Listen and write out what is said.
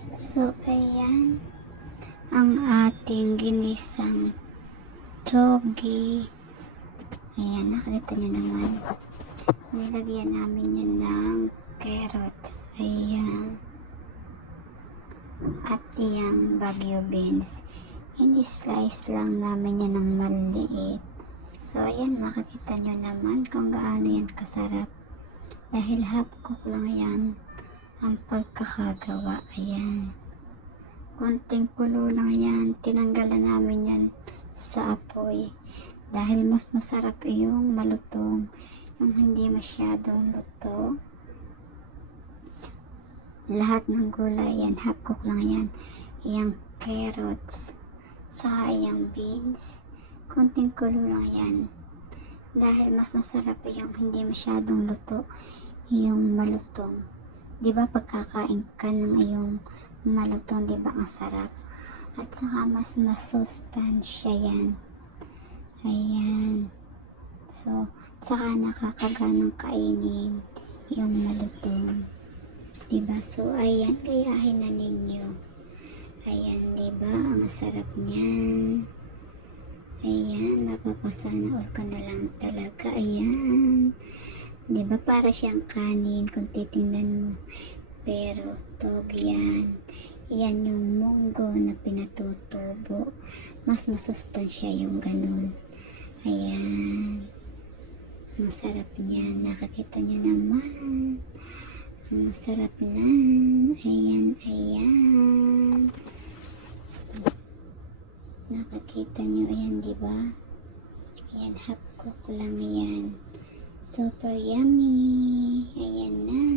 So, ayan ang ating ginisang togi. Ayan, nakita nyo naman. Nilagyan namin yan ng carrots. Ayan. At yung Baguio beans. In-slice lang namin yan ng maliit. So, ayan, makikita nyo naman kung gaano yan kasarap. Dahil half cook lang yan ang pagkakagawa. Ayan. Konting kulo lang yan. Tinanggalan namin yan sa apoy. Dahil mas masarap yung malutong. Yung hindi masyadong luto. Lahat ng gulay yan. Half cook lang yan. Yung carrots. Saka yung beans. Konting kulo lang yan. Dahil mas masarap yung hindi masyadong luto. Yung malutong. Diba pagkakain ka ng yung malutong, diba ang sarap? At saka mas masustansya yan. Ayan. So, saka nakakaganang kainin yung malutong. Diba? So, ayan, gayahin na ninyo. Ayan, diba? Ang sarap niyan. Ayan, mapapasana all ka na lang talaga. Ayan. Diba? Para siyang kanin kung titingnan mo. Pero, tog yan. Yan yung munggo na pinatutubo. Mas masustansya yung ganun. Ayan. Ang sarap niyan. Nakakita nyo naman. Ang sarap na. Ayan, ayan. Nakakita nyo. Ayan, diba? Ayan, half cook lang yan. Super yummy. Ayan na.